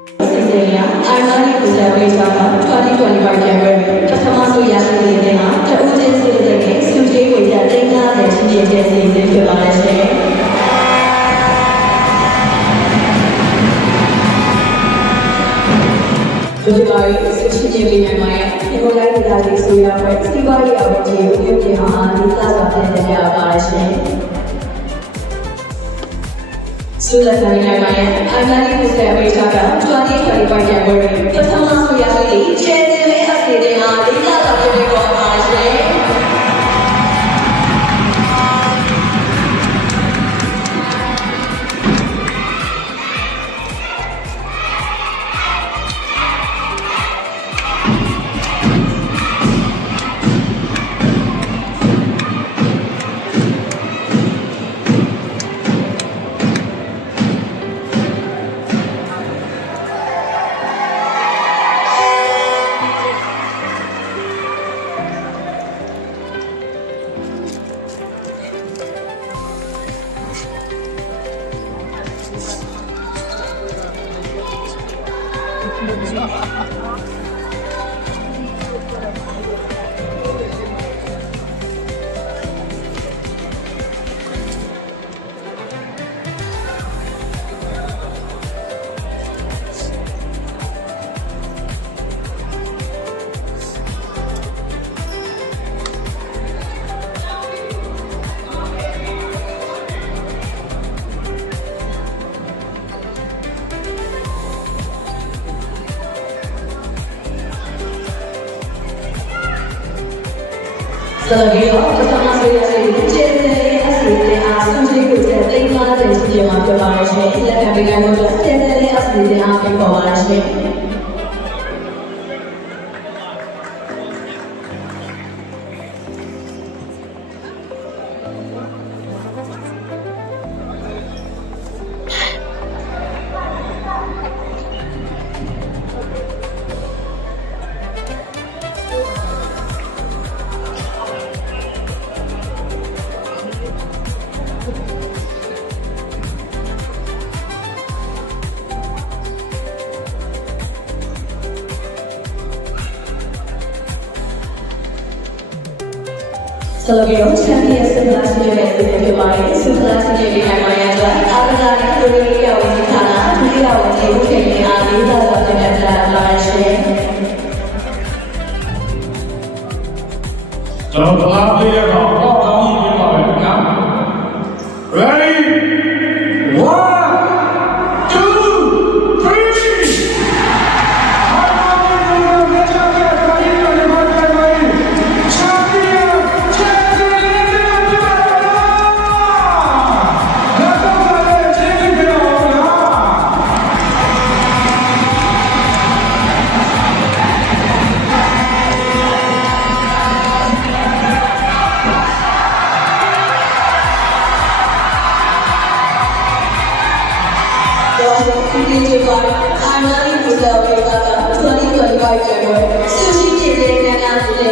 Armani Kusawi Saka 2025 January ပထမဆုံးရရှိတဲ့နေ့မှာတဦးချင်းစီတဲ့စုကြီးဝေကြတင်ကားတဲ့ချင်းချင်းချင်းစီစဉ်ဖြစ်ပါလိမ့်ရှင်။ဒီလိုမျိုးဆက်ရှိနေပြီးနိုင်မှာဒီလိုလိုက်တာဒီဆိုရတဲ့စီးပွားရေးအဝတ်ကြီးကိုပြုပြင်အောင်ဒီစားစာပြင်နေရပါရှင်။ဆိုတဲ့နေရာမှာArmani Kusawi Saka 2025 January ပထမဆုံးရရှိတဲ့ချဲတဲ့လေးအစီအစဉ်အားဒီစားစာပြင်ပေါ်ပါရှင်။ဆက်ပြီးတော့ပထမဆုံးရရှိတဲ့ကျေးဇူးတင်အစီအစဉ်အားဆုံးဖြတ်ကိုတင်ပြပါတဲ့စီစဉ်မှာဖြစ်ပါရရှင်။လက်ခံပေးကြဖို့ကျေးဇူးတင်အစီအစဉ်အားပေးပေါ်ပါရရှင်။ Selalu champion sebelah sini lebih baik sebelah sini lebih banyak lagi. Apabila kita berikan wanita, berikan wanita bukan yang ada dalam dalam Malaysia. Jangan apa ya kau kami bermain ya. Ready, 1, 2, 3. Armani Kusawi Saka 2025 January ဆုရှိပြည့်တဲ့ကဏ္ဍတွေ